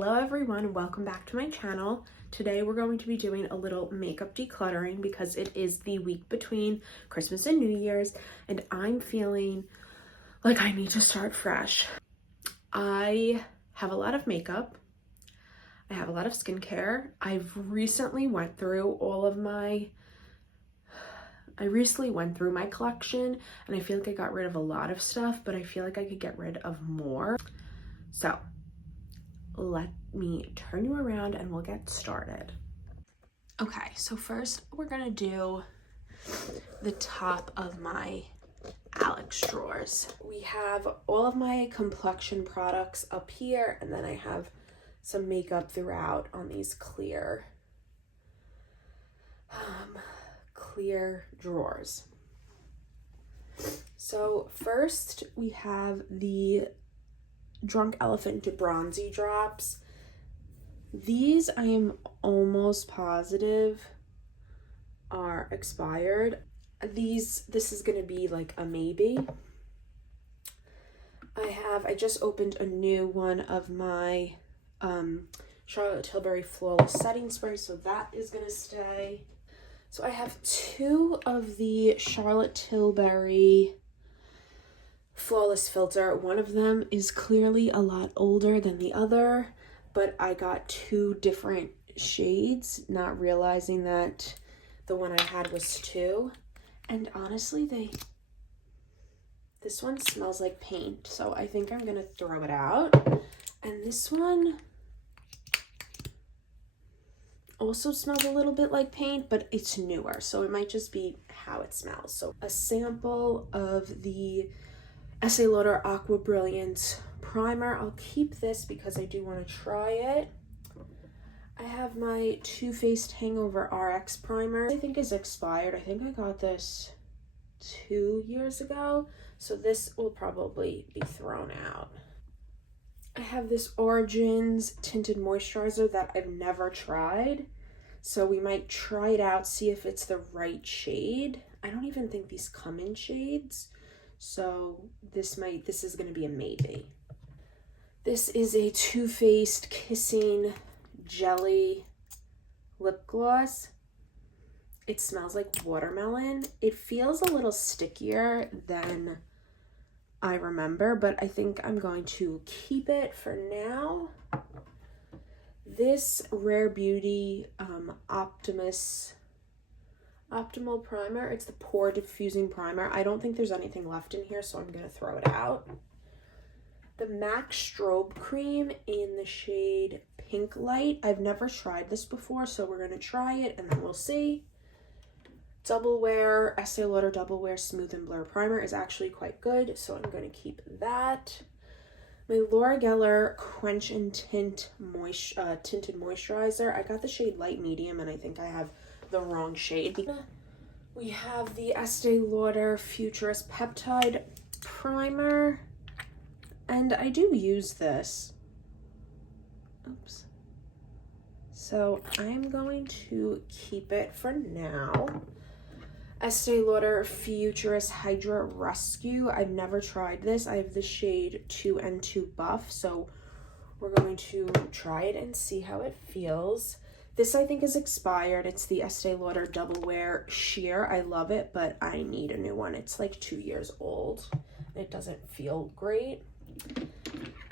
Hello everyone, welcome back to my channel. Today we're going to be doing a little makeup decluttering because it is the week between Christmas and New Year's and I'm feeling like I need to start fresh. I have a lot of makeup. I have a lot of skincare. I recently went through my collection and I feel like I got rid of a lot of stuff, but I feel like I could get rid of more. So let me turn you around and we'll get started. Okay, so first we're gonna do the top of my Alex drawers. We have all of my complexion products up here, and then I have some makeup throughout on these clear drawers. So first we have the Drunk Elephant Bronzy drops. These I am almost positive are expired. This is gonna be like a maybe. I just opened a new one of my Charlotte Tilbury Flawless Setting Spray, so that is gonna stay. So I have two of the Charlotte Tilbury Flawless Filter. One of them is clearly a lot older than the other, but I got two different shades, not realizing that the one I had was two. And honestly, this one smells like paint, so I think I'm gonna throw it out. And this one also smells a little bit like paint, but it's newer, so it might just be how it smells. So a sample of the Estee Lauder Aqua Brilliance primer. I'll keep this because I do want to try it. I have my Too Faced Hangover RX primer. I think is expired. I think I got this 2 years ago, so this will probably be thrown out. I have this Origins tinted moisturizer that I've never tried, so we might try it out, see if it's the right shade. I don't even think these come in shades, so this is going to be a maybe. This is a Too Faced Kissing Jelly lip gloss. It smells like watermelon. It feels a little stickier than I remember, but I think I'm going to keep it for now. This Rare Beauty Optimal Primer. It's the Pore Diffusing Primer. I don't think there's anything left in here, so I'm going to throw it out. The MAC Strobe Cream in the shade Pink Light. I've never tried this before, so we're going to try it and then we'll see. Double Wear, Estee Lauder Double Wear Smooth and Blur Primer is actually quite good, so I'm going to keep that. My Laura Geller Quench and Tint Tinted Moisturizer. I got the shade Light Medium, and I think I have the wrong shade. We have the Estee Lauder Futurist Peptide Primer, and I do use this. Oops. So I'm going to keep it for now. Estee Lauder Futurist Hydra Rescue. I've never tried this. I have the shade 2N2 Buff, so we're going to try it and see how it feels. This I think is expired. It's the Estee Lauder Double Wear Sheer. I love it, but I need a new one. It's like 2 years old. It doesn't feel great.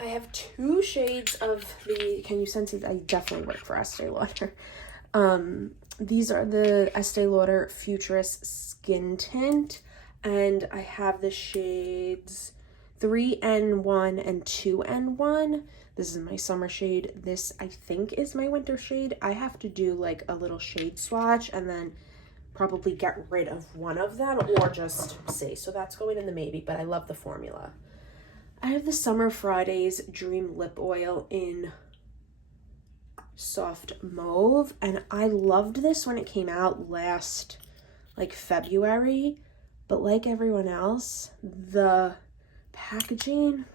I have two shades of the, can you sense it? I definitely work for Estee Lauder. These are the Estee Lauder Futurist Skin Tint, and I have the shades 3N1 and 2N1. This is my summer shade. This I think is my winter shade. I have to do like a little shade swatch and then probably get rid of one of them or just see. So that's going in the maybe, but I love the formula. I have the Summer Fridays Dream Lip Oil in Soft Mauve, and I loved this when it came out last like February, but like everyone else, the packaging,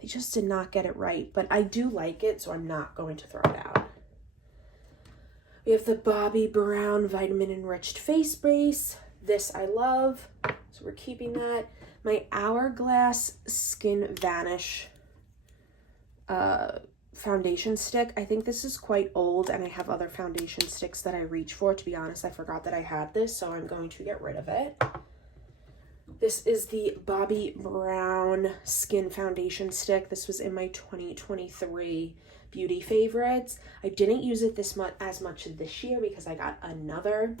they just did not get it right, but I do like it, so I'm not going to throw it out. We have the Bobbi Brown Vitamin Enriched Face Base. This I love, so we're keeping that. My Hourglass Skin Vanish foundation stick. I think this is quite old and I have other foundation sticks that I reach for. To be honest, I forgot that I had this, so I'm going to get rid of it. This is the Bobbi Brown Skin Foundation Stick. This was in my 2023 beauty favorites. I didn't use it as much this year because I got another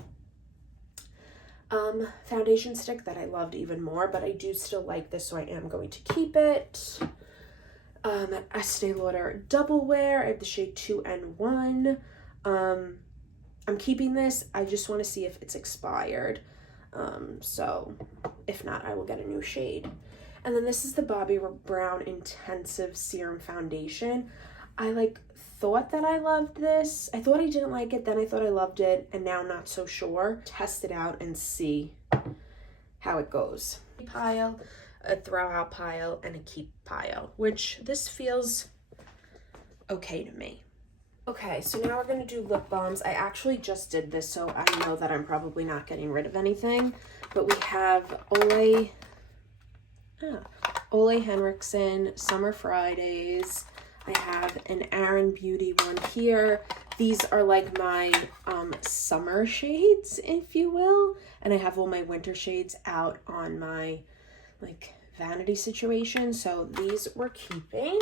foundation stick that I loved even more, but I do still like this, so I am going to keep it. Estee Lauder Double Wear. I have the shade 2 and 1. I'm keeping this. I just want to see if it's expired. So if not, I will get a new shade. And then this is the Bobbi Brown Intensive Serum Foundation. I thought that I loved this. I thought I didn't like it, then I thought I loved it, and now I'm not so sure. Test it out and see how it goes. Pile, a throw out pile, and a keep pile, which this feels okay to me. Okay, so now we're going to do lip balms. I actually just did this, so I know that I'm probably not getting rid of anything. But we have Ole Henriksen Summer Fridays. I have an Aaron Beauty one here. These are like my summer shades, if you will. And I have all my winter shades out on my vanity situation. So these we're keeping.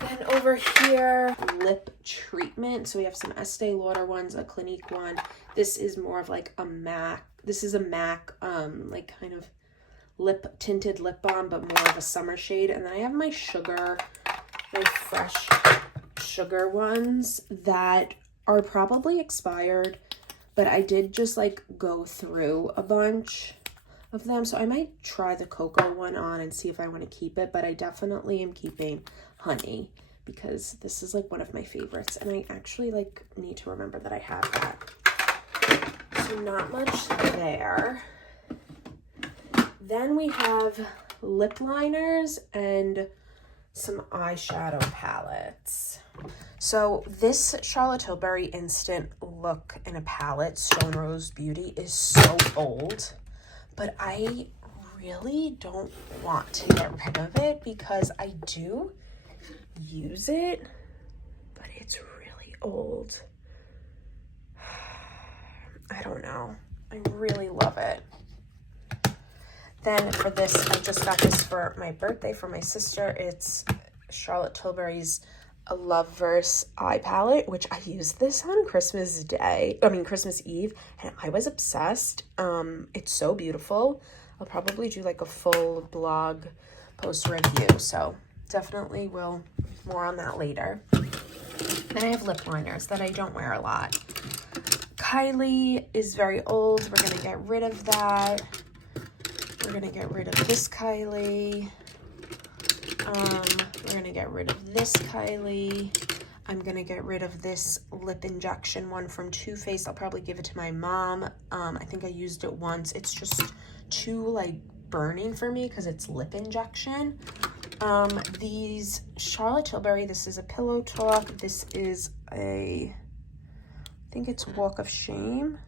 Then over here, lip treatment. So we have some Estee Lauder ones, a Clinique one. This is more of like a MAC. This is a MAC, kind of lip tinted lip balm, but more of a summer shade. And then I have my fresh sugar ones that are probably expired, but I did just go through a bunch of them. So I might try the cocoa one on and see if I want to keep it, but I definitely am keeping honey because this is one of my favorites, and I actually need to remember that I have that. So not much there. Then we have lip liners and some eyeshadow palettes. So this Charlotte Tilbury Instant Look in a palette, Stone Rose Beauty, is so old, but I really don't want to get rid of it because I do use it, but it's really old. I don't know. I really love it. Then for this, I just got this for my birthday for my sister. It's Charlotte Tilbury's A Loveverse eye palette, which I used this on Christmas Eve, and I was obsessed. It's so beautiful. I'll probably do a full blog post review, so definitely will more on that later. Then I have lip liners that I don't wear a lot. Kylie is very old. We're going to get rid of that. We're going to get rid of this Kylie. We're going to get rid of this Kylie. I'm going to get rid of this lip injection one from Too Faced. I'll probably give it to my mom. I think I used it once. It's just too burning for me because it's lip injection. These Charlotte Tilbury, this is a Pillow Talk. This is I think it's Walk of Shame.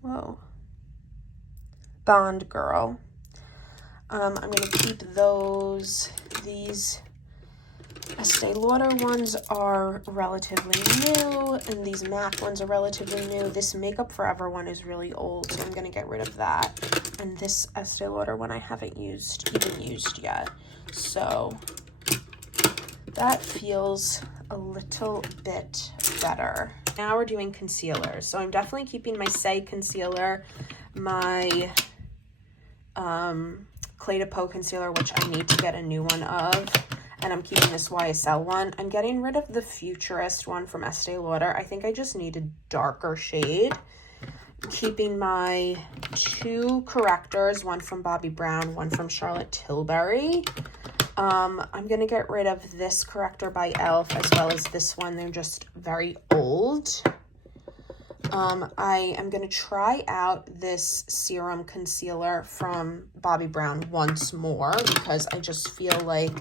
Whoa. Bond Girl. I'm going to keep those. These Estee Lauder ones are relatively new, and these MAC ones are relatively new. This Makeup Forever one is really old, so I'm going to get rid of that. And this Estee Lauder one I haven't even used yet. So that feels a little bit better. Now we're doing concealers. So I'm definitely keeping my Say concealer, my Clé de Peau concealer, which I need to get a new one of, and I'm keeping this YSL one. I'm getting rid of the Futurist one from Estee Lauder. I think I just need a darker shade. Keeping my two correctors, one from Bobbi Brown, one from Charlotte Tilbury. I'm gonna get rid of this corrector by e.l.f. as well as this one. They're just very old. I am going to try out this serum concealer from Bobbi Brown once more because I just feel like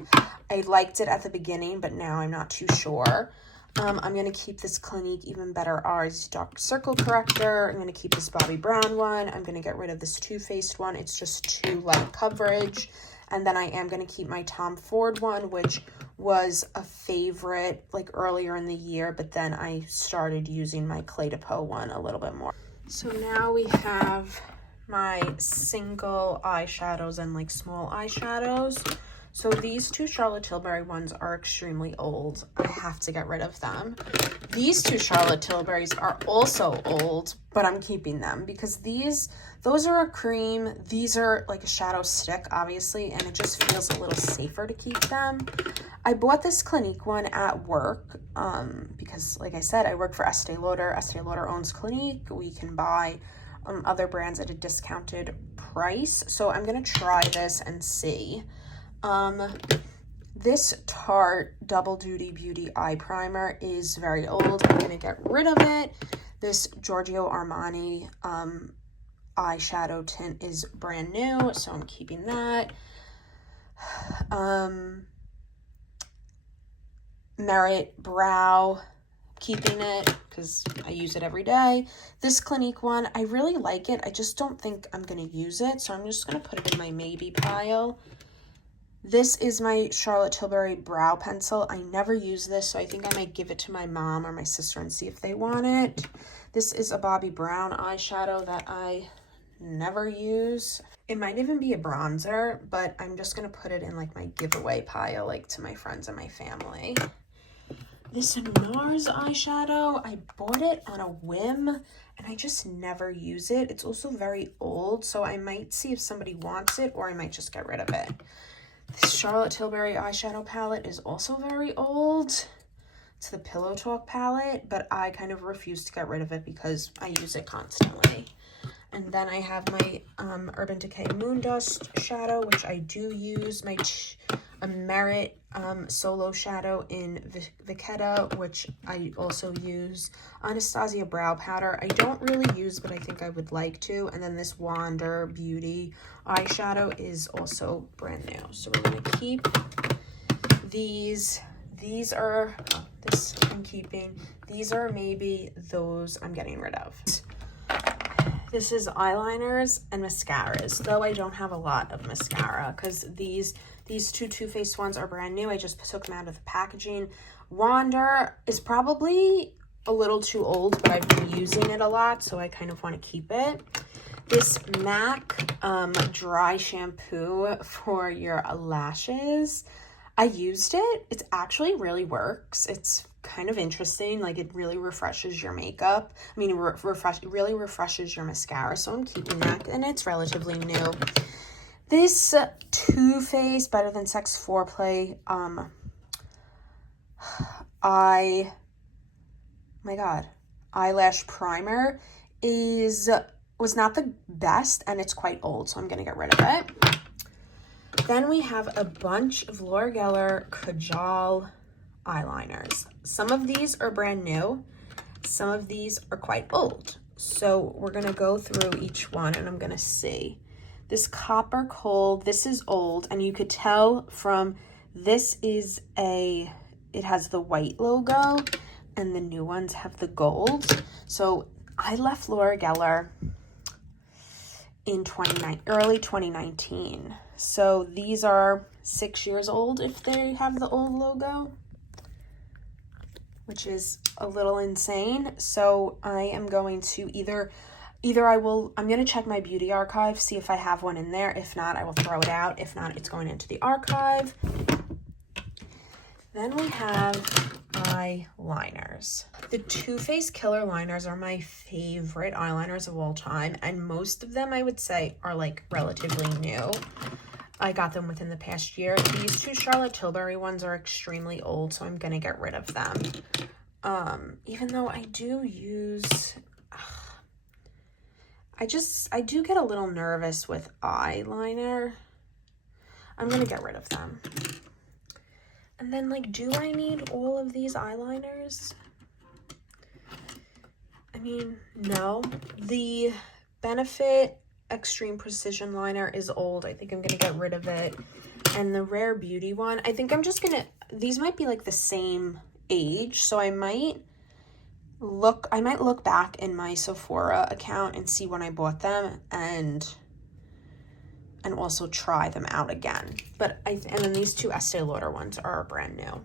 I liked it at the beginning, but now I'm not too sure. I'm going to keep this Clinique Even Better Ours Dark Circle Corrector. I'm going to keep this Bobbi Brown one. I'm going to get rid of this Too Faced one. It's just too light coverage. And then I am going to keep my Tom Ford one, which was a favorite like earlier in the year, but then I started using my Clé de Peau one a little bit more. So now we have my single eyeshadows and like small eyeshadows. So these two Charlotte Tilbury ones are extremely old. I have to get rid of them. These two Charlotte Tilburys are also old, but I'm keeping them because those are a cream. These are like a shadow stick, obviously, and it just feels a little safer to keep them. I bought this Clinique one at work because, like I said, I work for Estee Lauder. Estee Lauder owns Clinique. We can buy other brands at a discounted price. So I'm going to try this and see. This Tarte Double Duty Beauty Eye Primer is very old. I'm going to get rid of it. This Giorgio Armani eyeshadow tint is brand new, so I'm keeping that. Merit Brow, keeping it because I use it every day. This Clinique one, I really like it. I just don't think I'm going to use it, so I'm just going to put it in my maybe pile. This is my Charlotte Tilbury brow pencil. I never use this, so I think I might give it to my mom or my sister and see if they want it. This is a Bobbi Brown eyeshadow that I never use. It might even be a bronzer, but I'm just going to put it in like my giveaway pile, like to my friends and my family. This NARS eyeshadow, I bought it on a whim and I just never use it. It's also very old, so I might see if somebody wants it or I might just get rid of it. This Charlotte Tilbury eyeshadow palette is also very old. It's the Pillow Talk palette, but I kind of refuse to get rid of it because I use it constantly. And then I have my Urban Decay Moon Dust shadow, which I do use. My Merit Solo Shadow in Vachetta, which I also use. Anastasia Brow Powder, I don't really use, but I think I would like to. And then this Wander Beauty eyeshadow is also brand new. So we're going to keep these. These are, this I'm keeping. These are maybe those I'm getting rid of. This is eyeliners and mascaras, though I don't have a lot of mascara because these two Too Faced ones are brand new. I just took them out of the packaging. Wander is probably a little too old, but I've been using it a lot, so I kind of want to keep it. This MAC dry shampoo for your lashes, I used it. It actually really works. It's kind of interesting. Like, it really refreshes your makeup. I mean, really refreshes your mascara. So I'm keeping that, and it's relatively new. This Too Faced Better Than Sex Foreplay, my God, eyelash primer was not the best, and it's quite old, so I'm gonna get rid of it. Then we have a bunch of Laura Geller Kajal eyeliners. Some of these are brand new. Some of these are quite old. So we're going to go through each one and I'm going to see. This Copper Coal, this is old, and you could tell from this is it has the white logo and the new ones have the gold. So I left Laura Geller in early 2019. So these are 6 years old if they have the old logo, which is a little insane. So I am going to I'm going to check my beauty archive, see if I have one in there. If not, I will throw it out. If not, it's going into the archive. Then we have eyeliners. The Too Faced Killer Liners are my favorite eyeliners of all time, and most of them I would say are like relatively new. I got them within the past year. These two Charlotte Tilbury ones are extremely old, so I'm gonna get rid of them. Even though I do use, I do get a little nervous with eyeliner. I'm gonna get rid of them. And then, like, do I need all of these eyeliners? I mean, no. The Benefit Extreme Precision Liner is old. I think I'm gonna get rid of it. And the Rare Beauty one, I think I'm just gonna, these might be like the same age, so I might look back in my Sephora account and see when I bought them, and and also try them out again. But and then these two Estee Lauder ones are brand new.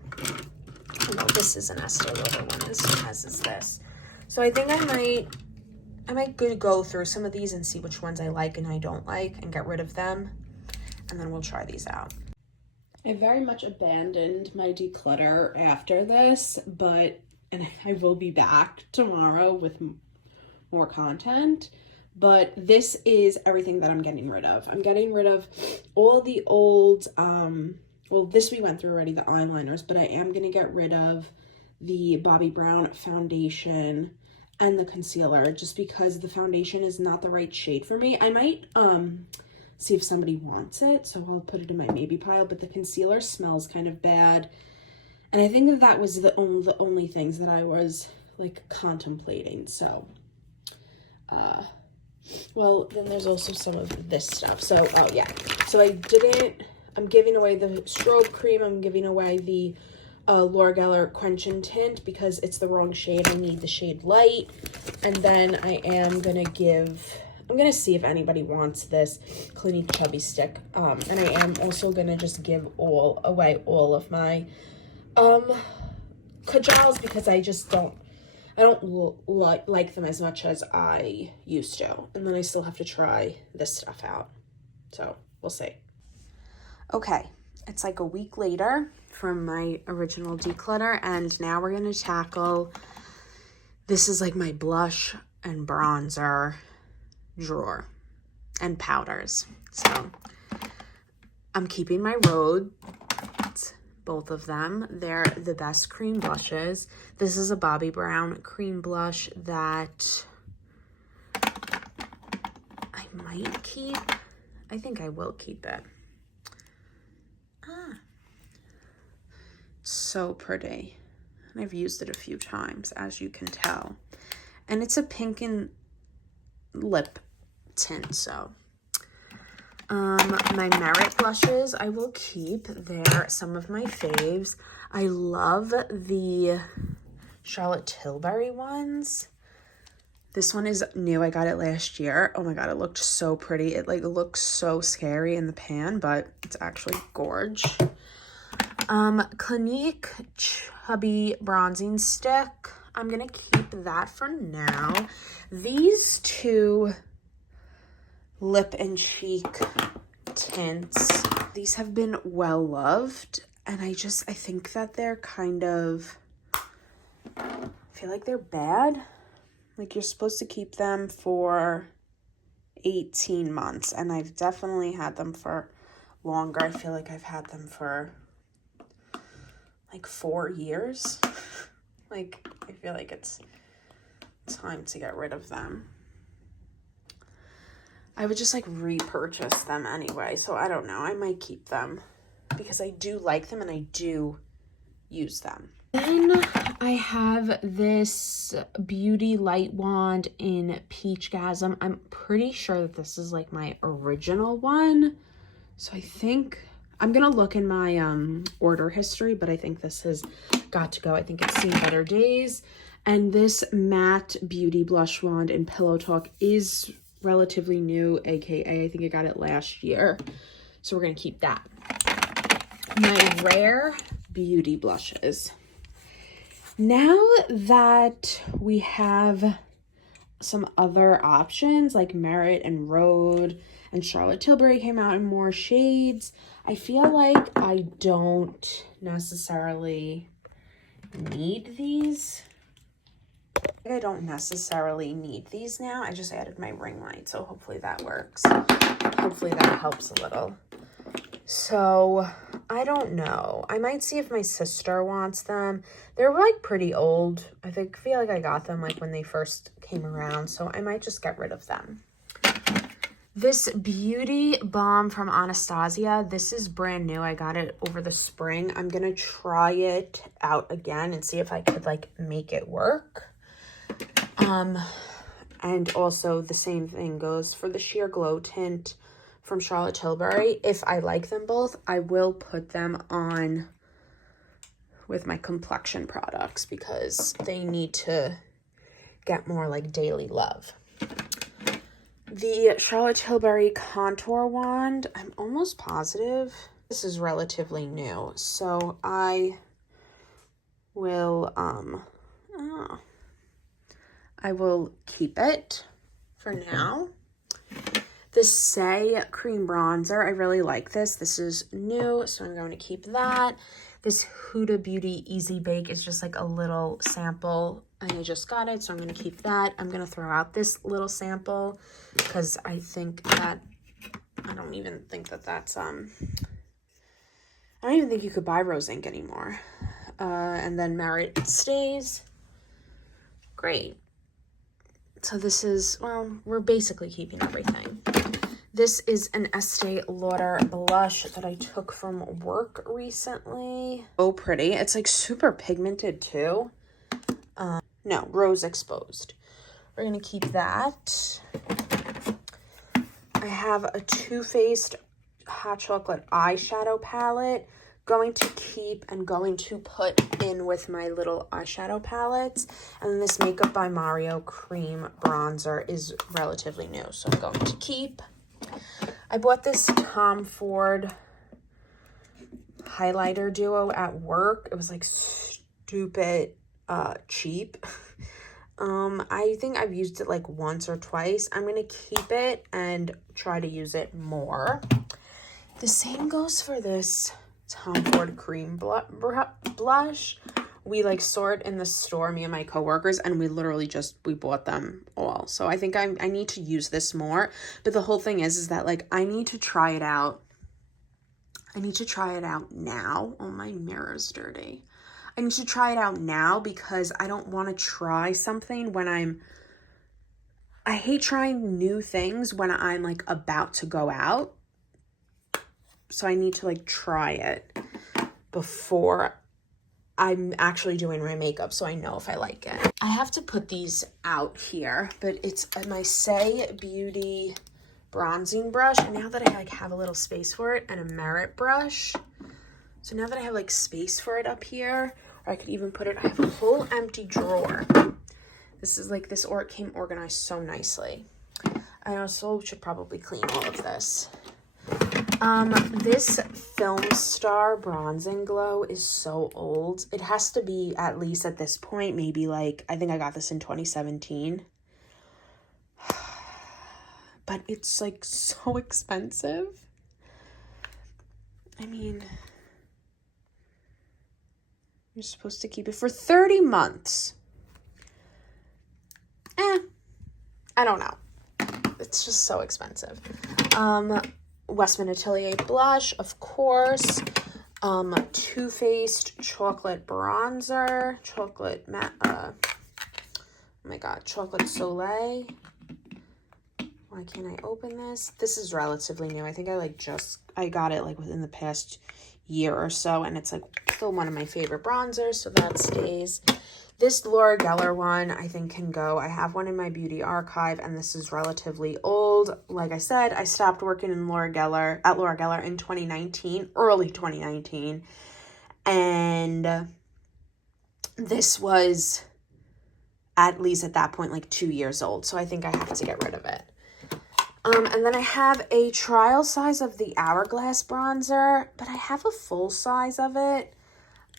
No, this is an Estee Lauder one, as is this. So I think I might go through some of these and see which ones I like and I don't like and get rid of them. And then we'll try these out. I very much abandoned my declutter after this, and I will be back tomorrow with more content. But this is everything that I'm getting rid of. I'm getting rid of all the old, well, this we went through already, the eyeliners, but I am going to get rid of the Bobbi Brown foundation and the concealer just because the foundation is not the right shade for me. I might see if somebody wants it, so I'll put it in my maybe pile, but the concealer smells kind of bad. And I think that was the only things that I was like contemplating. So, well, then there's also some of this stuff. So, oh yeah. So I'm giving away the strobe cream. I'm giving away the Laura Geller Quench and Tint because it's the wrong shade. I need the shade Light. And then I'm going to see if anybody wants this Clinique Chubby Stick. And I am also going to just give away all of my kajals because I just don't like them as much as I used to. And then I still have to try this stuff out. So we'll see. Okay, it's like a week later from my original declutter, and now we're going to tackle, this is like my blush and bronzer drawer and powders. So I'm keeping my Rhode, both of them. They're the best cream blushes. This is a Bobbi Brown cream blush that I might keep. I think I will keep it. So pretty. And I've used it a few times, as you can tell. And it's a pink and lip tint, so. My Merit blushes I will keep. They're some of my faves. I love the Charlotte Tilbury ones. This one is new. I got it last year. Oh my god, it looked so pretty. It like looks so scary in the pan, but it's actually gorge. Clinique Chubby Bronzing Stick. I'm gonna keep that for now. These two lip and cheek tints, these have been well loved, and I think that they're kind of, I feel like they're bad. Like, you're supposed to keep them for 18 months, and I've definitely had them for longer. I feel like I've had them for like 4 years. Like, I feel like it's time to get rid of them. I would just like repurchase them anyway, so I don't know. I might keep them because I do like them and I do use them. Then I have this Beauty Light Wand in Peachgasm. I'm pretty sure that this is like my original one. So I think I'm going to look in my order history, but I think this has got to go. I think it's seen better days. And this matte beauty blush wand in Pillow Talk is relatively new, aka I think I got it last year. So we're going to keep that. My Rare Beauty blushes. Now that we have some other options like Merit and Rhode and Charlotte Tilbury came out in more shades, I feel like I don't necessarily need these. I don't necessarily need these now. I just added my ring light, so hopefully that works. Hopefully that helps a little. So I don't know. I might see if my sister wants them. They're like pretty old. I feel like I got them like when they first came around, so I might just get rid of them. This Beauty Balm from Anastasia, this is brand new. I got it over the spring. I'm gonna try it out again and see if I could like make it work. And also the same thing goes for the Sheer Glow tint from Charlotte Tilbury. If I like them both, I will put them on with my complexion products because they need to get more like daily love. the Charlotte Tilbury contour wand. I'm almost positive this is relatively new, so I will keep it for now. The Say cream bronzer, I really like this. This is new, so I'm going to keep that. This Huda Beauty Easy Bake is just like a little sample, and I just got it, so I'm going to keep that. I'm going to throw out this little sample because I think that, I don't even think you could buy rose ink anymore. And then Merit Stays. Great. So this is, well, we're basically keeping everything. This is an Estee Lauder blush that I took from work recently. Oh, pretty. It's like super pigmented too. No, rose exposed. We're going to keep that. I have a Too Faced Hot Chocolate eyeshadow palette. Going to keep and going to put in with my little eyeshadow palettes. And then this Makeup by Mario cream bronzer is relatively new, so I'm going to keep. I bought this Tom Ford highlighter duo at work. It was like stupid cheap. I think I've used it like once or twice. I'm going to keep it and try to use it more. The same goes for this Tom Ford cream blush. We like saw it in the store, me and my coworkers, and we literally we bought them all. So I think I need to use this more. But the whole thing is that like I need to try it out. I need to try it out now. Oh, my mirror's dirty. I need to try it out now because I don't want to try something when I hate trying new things when I'm like about to go out. So I need to like try it before I'm actually doing my makeup so I know if I like it. I have to put these out here, but it's my Say Beauty bronzing brush. And now that I like have a little space for it, and a Merit brush. So now that I have like space for it up here, or I could even put it, I have a whole empty drawer. This is like, it came organized so nicely. I also should probably clean all of this. This Film Star Bronzing Glow is so old. It has to be, at least at this point, maybe like, I think I got this in 2017. But it's like so expensive. I mean, you're supposed to keep it for 30 months. I don't know. It's just so expensive. Westman Atelier blush, of course. Too Faced chocolate bronzer, chocolate matte. Oh my god, chocolate Soleil. Why can't I open this? This is relatively new. I think I got it like within the past year or so, and it's like still one of my favorite bronzers, so that stays. This Laura Geller one I think can go. I have one in my beauty archive, and this is relatively old. Like I said, I stopped working in Laura Geller in 2019, early 2019, and this was at least at that point like 2 years old, so I think I have to get rid of it. And then I have a trial size of the Hourglass bronzer, but I have a full size of it.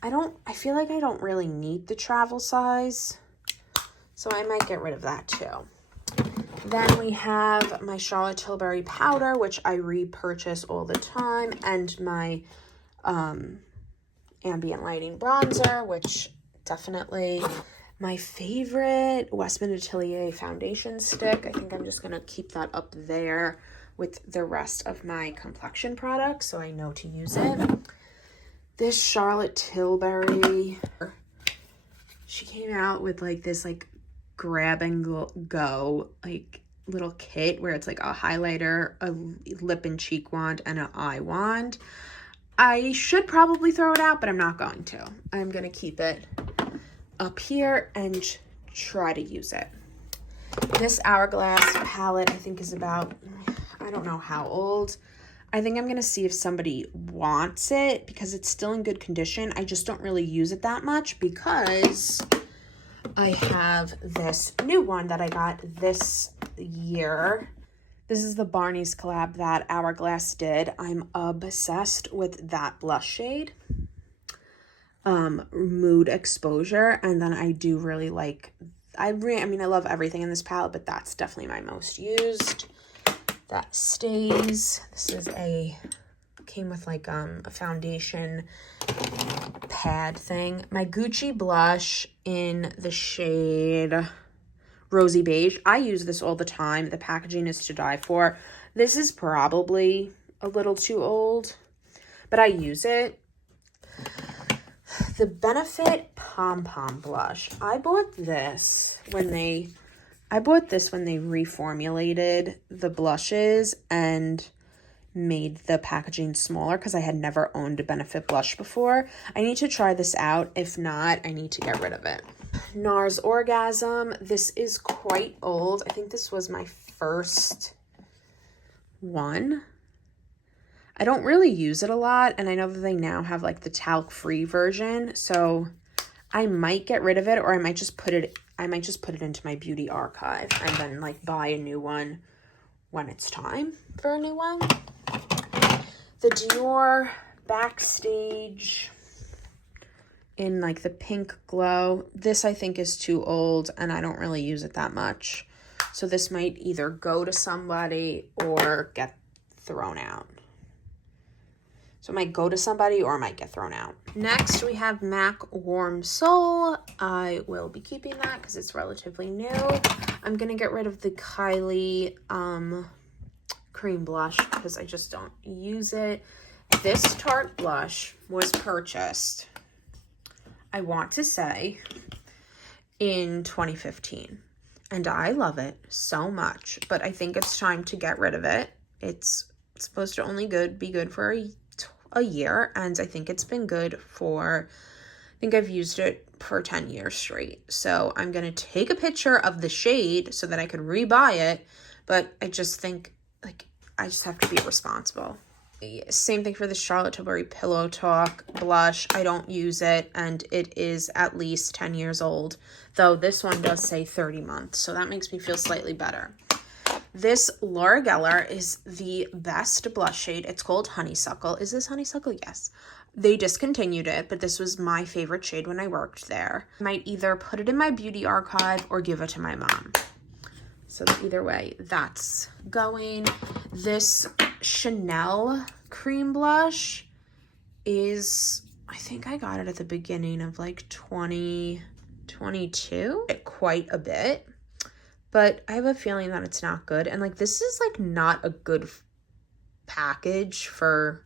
I feel like I don't really need the travel size, so I might get rid of that too. Then we have my Charlotte Tilbury powder, which I repurchase all the time, and my ambient lighting bronzer, which definitely my favorite Westman Atelier foundation stick. I think I'm just going to keep that up there with the rest of my complexion products so I know to use it. This Charlotte Tilbury, she came out with like this like grab and go like little kit where it's like a highlighter, a lip and cheek wand, and an eye wand. I should probably throw it out, but I'm not going to. I'm going to keep it up here and try to use it. This Hourglass palette I think is about, I don't know how old. I think I'm going to see if somebody wants it because it's still in good condition. I just don't really use it that much because I have this new one that I got this year. This is the Barney's collab that Hourglass did. I'm obsessed with that blush shade. Mood Exposure. And then I do really like, I mean, I love everything in this palette, but that's definitely my most used. That stays. This is came with like a foundation pad thing. My Gucci blush in the shade Rosy Beige. I use this all the time. The packaging is to die for. This is probably a little too old, but I use it. The Benefit Pom Pom blush. I bought this when they reformulated the blushes and made the packaging smaller because I had never owned a Benefit blush before. I need to try this out. If not, I need to get rid of it. NARS Orgasm. This is quite old. I think this was my first one. I don't really use it a lot, and I know that they now have like the talc-free version, so I might get rid of it, or I might just put it into my beauty archive and then like buy a new one when it's time for a new one. The Dior Backstage in like the pink glow. This I think is too old and I don't really use it that much. So this might either go to somebody or get thrown out. So it might go to somebody or it might get thrown out. Next, we have MAC Warm Soul. I will be keeping that because it's relatively new. I'm going to get rid of the Kylie cream blush because I just don't use it. This Tarte blush was purchased, I want to say, in 2015. And I love it so much, but I think it's time to get rid of it. It's supposed to only be good for a year, and I think it's been good for, I think I've used it for 10 years straight. So I'm going to take a picture of the shade so that I could rebuy it, but I just think, like, I just have to be responsible. Same thing for the Charlotte Tilbury Pillow Talk blush. I don't use it, and it is at least 10 years old, though this one does say 30 months, so that makes me feel slightly better. This Laura Geller is the best blush shade. It's called Honeysuckle. Is this Honeysuckle? Yes. They discontinued it, but this was my favorite shade when I worked there. I might either put it in my beauty archive or give it to my mom. So either way, that's going. This Chanel cream blush is, I think I got it at the beginning of like 2022. Quite a bit. But I have a feeling that it's not good. And like, this is like not a good package for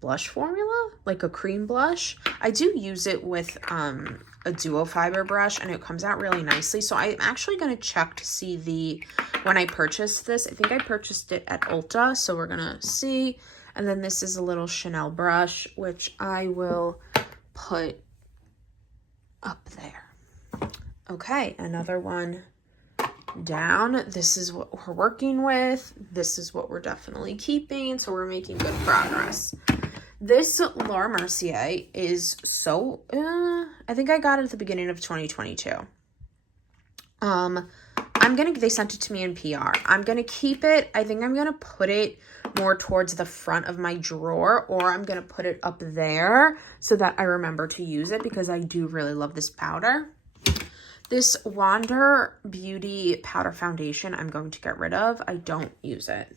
blush formula, like a cream blush. I do use it with a duo fiber brush and it comes out really nicely. So I'm actually going to check to see when I purchased this. I think I purchased it at Ulta. So we're going to see. And then this is a little Chanel brush, which I will put up there. Okay, another one down. This is what we're working with. This is what we're definitely keeping. So we're making good progress. This Laura Mercier is so, I think I got it at the beginning of 2022. They sent it to me in PR. I'm going to keep it. I think I'm going to put it more towards the front of my drawer, or I'm going to put it up there so that I remember to use it because I do really love this powder. This Wander Beauty Powder Foundation, I'm going to get rid of. I don't use it.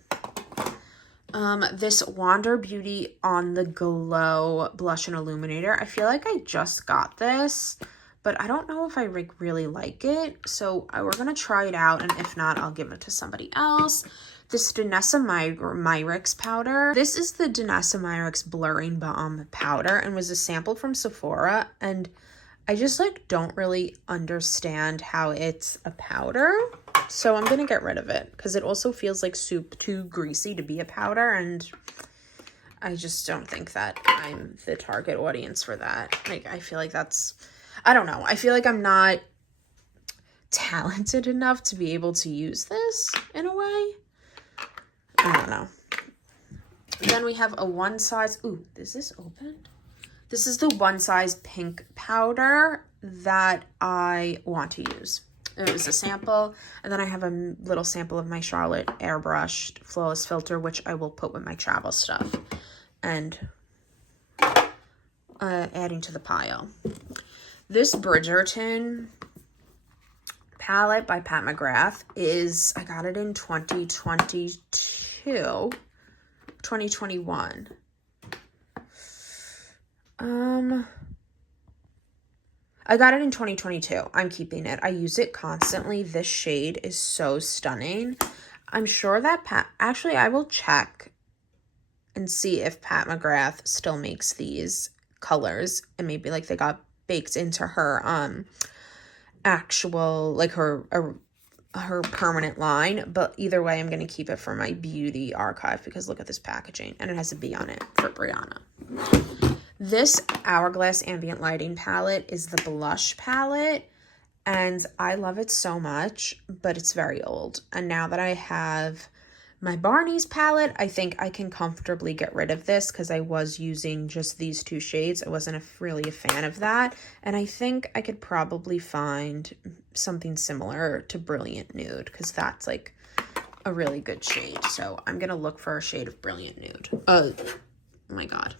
This Wander Beauty On The Glow Blush and Illuminator. I feel like I just got this, but I don't know if I really like it. So we're going to try it out, and if not, I'll give it to somebody else. This Danessa Myricks powder. This is the Danessa Myricks Blurring Balm powder and was a sample from Sephora, and I just like don't really understand how it's a powder. So I'm going to get rid of it because it also feels like soup too greasy to be a powder. And I just don't think that I'm the target audience for that. Like, I feel like that's, I don't know. I feel like I'm not talented enough to be able to use this in a way. I don't know. Then we have a one size, ooh, is this open? This is the one size pink powder that I want to use. It was a sample. And then I have a little sample of my Charlotte airbrushed Flawless Filter, which I will put with my travel stuff and adding to the pile. This Bridgerton palette by Pat McGrath is, I got it in 2021. I got it in 2022. I'm keeping it. I use it constantly. This shade is so stunning. I'm sure that actually, I will check and see if Pat McGrath still makes these colors, and maybe like they got baked into her actual, like her permanent line. But either way, I'm going to keep it for my beauty archive because look at this packaging, and it has a B on it for Brianna. This Hourglass Ambient Lighting palette is the blush palette, and I love it so much, but it's very old. And now that I have my Barney's palette, I think I can comfortably get rid of this because I was using just these two shades. I wasn't really a fan of that, and I think I could probably find something similar to Brilliant Nude because that's like a really good shade. So I'm going to look for a shade of Brilliant Nude. Oh my God,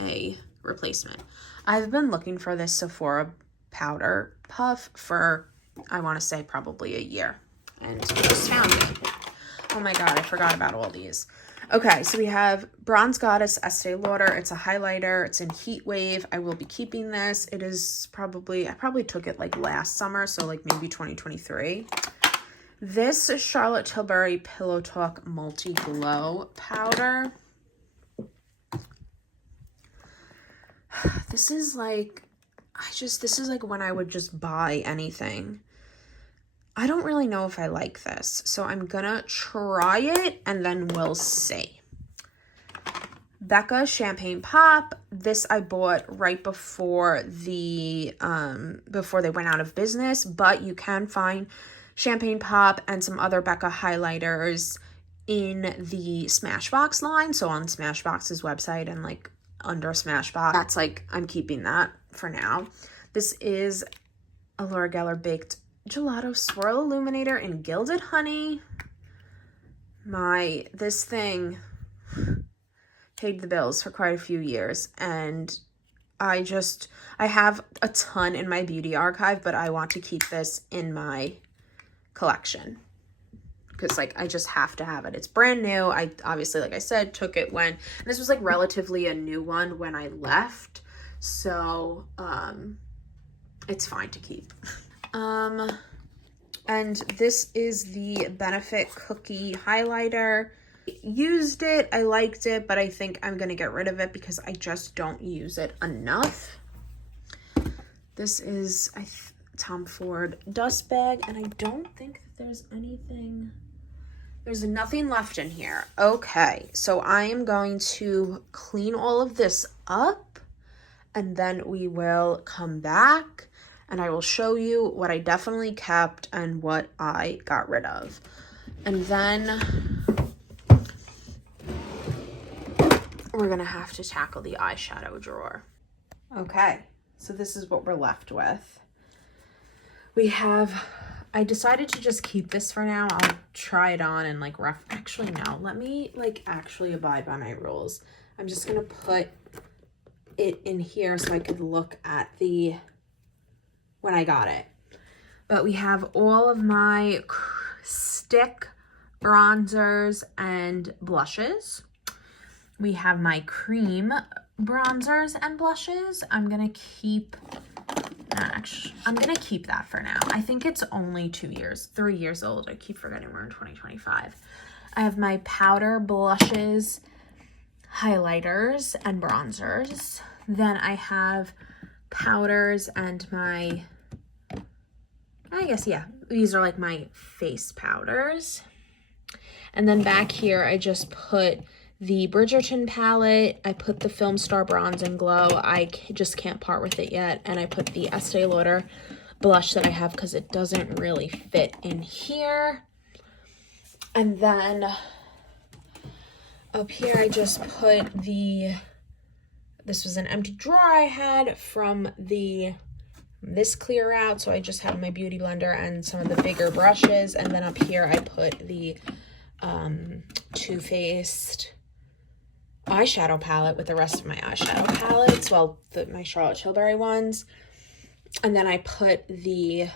a replacement. I've been looking for this Sephora powder puff for, I want to say, probably a year, and just found it. Oh my God, I forgot about all these. Okay, so we have Bronze Goddess Estee Lauder. It's a highlighter. It's in Heat Wave. I will be keeping this. It is probably, I probably took it like last summer, so like maybe 2023. This is Charlotte Tilbury Pillow Talk Multi Glow powder. This is like, this is like when I would just buy anything. I don't really know if I like this, so I'm gonna try it and then we'll see. Becca Champagne Pop. This I bought right before before they went out of business, but you can find Champagne Pop and some other Becca highlighters in the Smashbox line. So on Smashbox's website and like under Smashbox, that's like, I'm keeping that for now. This is a Laura Geller Baked Gelato Swirl Illuminator in Gilded Honey. This thing paid the bills for quite a few years, and I have a ton in my beauty archive, but I want to keep this in my collection because like I just have to have it. It's brand new. I obviously, like I said, took it when this was like relatively a new one when I left, so it's fine to keep. And this is the Benefit Cookie highlighter. Used it, I liked it, but I think I'm gonna get rid of it because I just don't use it enough. This is Tom Ford Dust Bag, and I don't think that there's nothing left in here. Okay, so I am going to clean all of this up, and then we will come back and I will show you what I definitely kept and what I got rid of. And then we're gonna have to tackle the eyeshadow drawer. Okay, so this is what we're left with. I decided to just keep this for now. I'll try it on and like actually no, let me like actually abide by my rules. I'm just gonna put it in here so I could look at when I got it. But we have all of my stick bronzers and blushes. We have my cream bronzers and blushes. I'm gonna keep that for now. I think it's only 3 years old. I keep forgetting we're in 2025. I have my powder, blushes, highlighters, and bronzers. Then I have powders and these are like my face powders. And then back here, I just put the Bridgerton palette. I put the Film Star Bronze and Glow. I just can't part with it yet. And I put the Estee Lauder blush that I have because it doesn't really fit in here. And then up here, I just put this was an empty drawer I had from the this clear out. So I just have my Beauty Blender and some of the bigger brushes. And then up here I put the Too Faced eyeshadow palette with the rest of my eyeshadow palettes. Well, my Charlotte Tilbury ones. And then I put the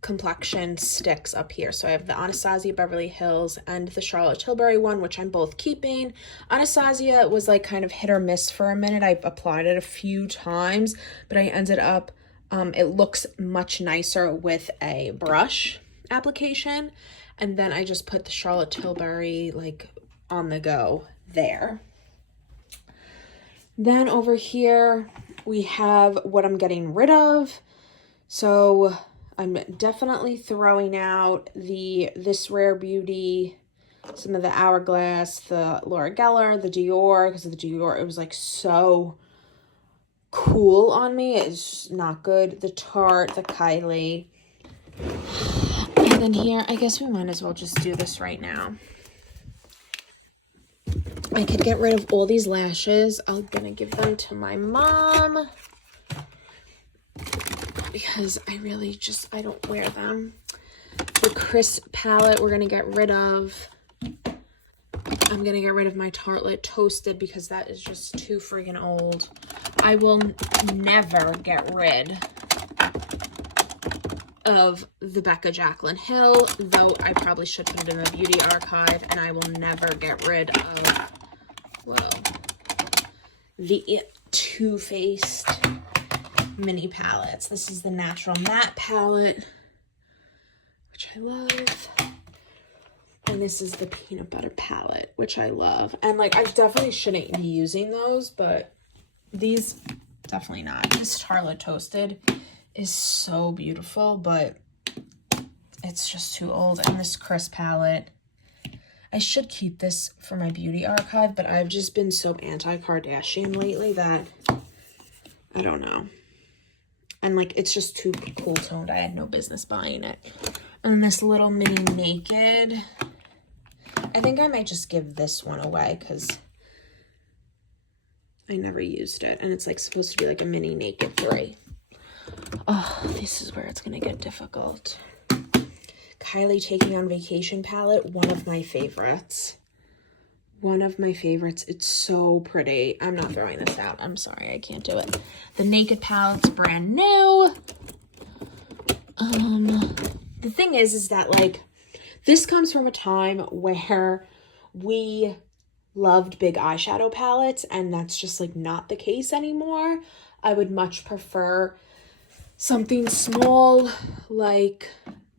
complexion sticks up here. So I have the Anastasia Beverly Hills and the Charlotte Tilbury one, which I'm both keeping. Anastasia was like kind of hit or miss for a minute. I applied it a few times, but I ended up, it looks much nicer with a brush application. And then I just put the Charlotte Tilbury like on the go there. Then over here we have what I'm getting rid of. So I'm definitely throwing out this Rare Beauty, some of the Hourglass, the Laura Geller, the Dior, because the Dior, it was like so cool on me. It's just not good. The Tarte, the Kylie. And then here, I guess we might as well just do this right now. I could get rid of all these lashes. I'm gonna give them to my mom, because I really just, I don't wear them. The Crisp palette we're going to get rid of. I'm going to get rid of my Tartelette Toasted because that is just too freaking old. I will never get rid of the Becca Jaclyn Hill, though I probably should put it in the beauty archive. And I will never get rid of, well, the Too Faced mini palettes. This is the Natural Matte palette, which I love. And this is the Peanut Butter palette, which I love. And like, I definitely shouldn't be using those, but these, definitely not. This Tartelette Toasted is so beautiful, but it's just too old. And this Crisp palette, I should keep this for my beauty archive, but I've just been so anti-Kardashian lately that I don't know. And like, it's just too cool toned. I had no business buying it. And this little mini Naked, I think I might just give this one away because I never used it. And it's like supposed to be like a mini Naked 3. Oh, this is where it's going to get difficult. Kylie Taking on Vacation palette, one of my favorites. One of my favorites. It's so pretty. I'm not throwing this out. I'm sorry, I can't do it. The Naked palette's brand new. The thing is that like, this comes from a time where we loved big eyeshadow palettes, and that's just like not the case anymore. I would much prefer something small like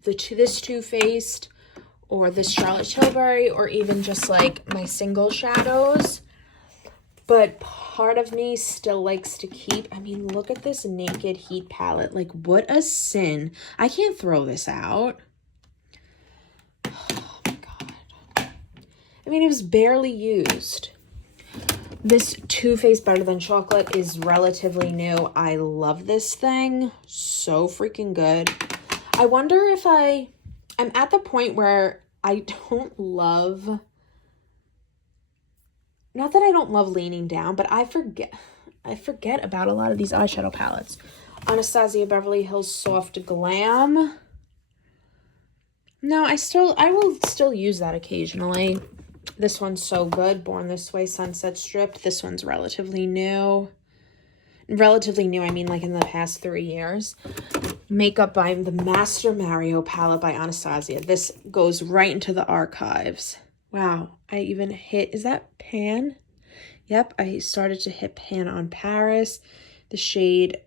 this Too Faced or this Charlotte Tilbury, or even just like my single shadows. But part of me still likes to keep, I mean, look at this Naked Heat palette. Like, what a sin. I can't throw this out. Oh my God. I mean, it was barely used. This Too Faced Better Than Chocolate is relatively new. I love this thing. So freaking good. I wonder if I'm at the point where I don't love, not that I don't love leaning down, but I forget about a lot of these eyeshadow palettes. Anastasia Beverly Hills Soft Glam. No, I will still use that occasionally. This one's so good. Born This Way Sunset Strip. This one's relatively new. Relatively new, I mean like in the past 3 years. Makeup by the Master Mario palette by Anastasia. This goes right into the archives. Wow, I even hit, is that Pan? Yep, I started to hit Pan on Paris. The shade,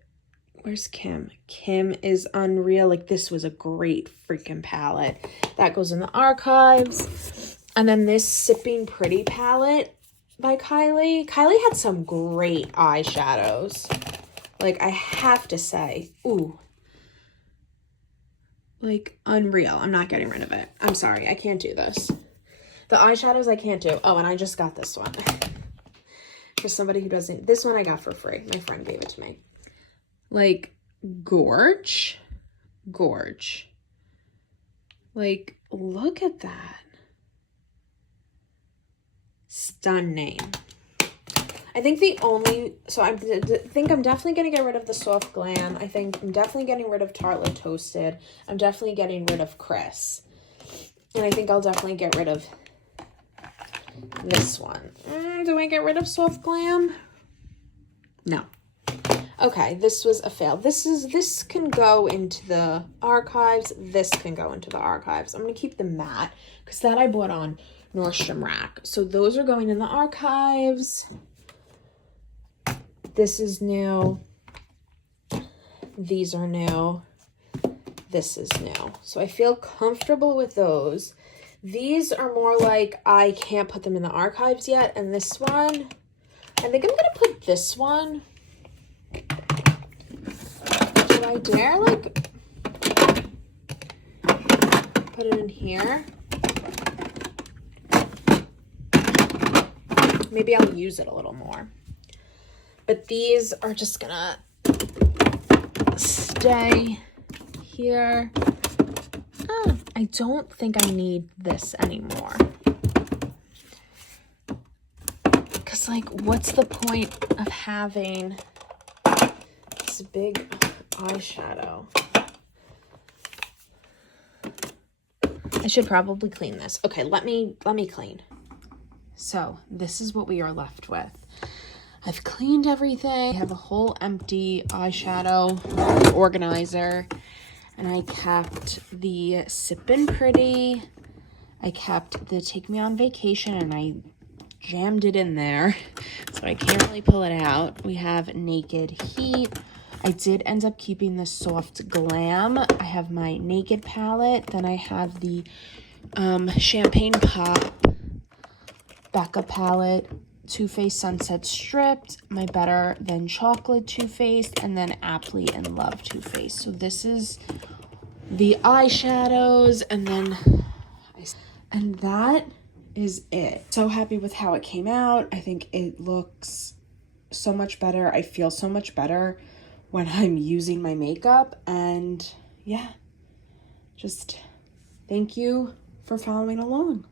where's Kim? Kim is Unreal. Like, this was a great freaking palette. That goes in the archives. And then this Sipping Pretty palette by Kylie. Kylie had some great eyeshadows. Like, I have to say, ooh. Like, unreal. I'm not getting rid of it. I'm sorry, I can't do this. The eyeshadows I can't do. Oh, and I just got this one. For somebody who doesn't, this one I got for free. My friend gave it to me. Like, gorge. Like, look at that. Stunning. I think I think I'm definitely going to get rid of the Soft Glam. I think I'm definitely getting rid of Tartelette Toasted. I'm definitely getting rid of Chris. And I think I'll definitely get rid of this one. Do I get rid of Soft Glam? No. Okay, this was a fail. This can go into the archives. This can go into the archives. I'm going to keep the matte because that I bought on Nordstrom Rack. So those are going in the archives. This is new. These are new. This is new. So I feel comfortable with those. These are more like I can't put them in the archives yet. And this one, I think I'm going to put this one. Do I dare like put it in here? Maybe I'll use it a little more. But these are just gonna stay here. Oh, I don't think I need this anymore. Because, like, what's the point of having this big eyeshadow? I should probably clean this. Okay, let me clean. So this is what we are left with. I've cleaned everything. I have a whole empty eyeshadow organizer. And I kept the Sippin' Pretty. I kept the Take Me On Vacation and I jammed it in there. So I can't really pull it out. We have Naked Heat. I did end up keeping the Soft Glam. I have my Naked palette. Then I have the Champagne Pop Becca palette, Too Faced Sunset Stripped, my Better Than Chocolate Too Faced, and then Aptly in Love Too Faced. So this is the eyeshadows, and that is it. So happy with how it came out. I think it looks so much better. I feel so much better when I'm using my makeup, and yeah, just thank you for following along.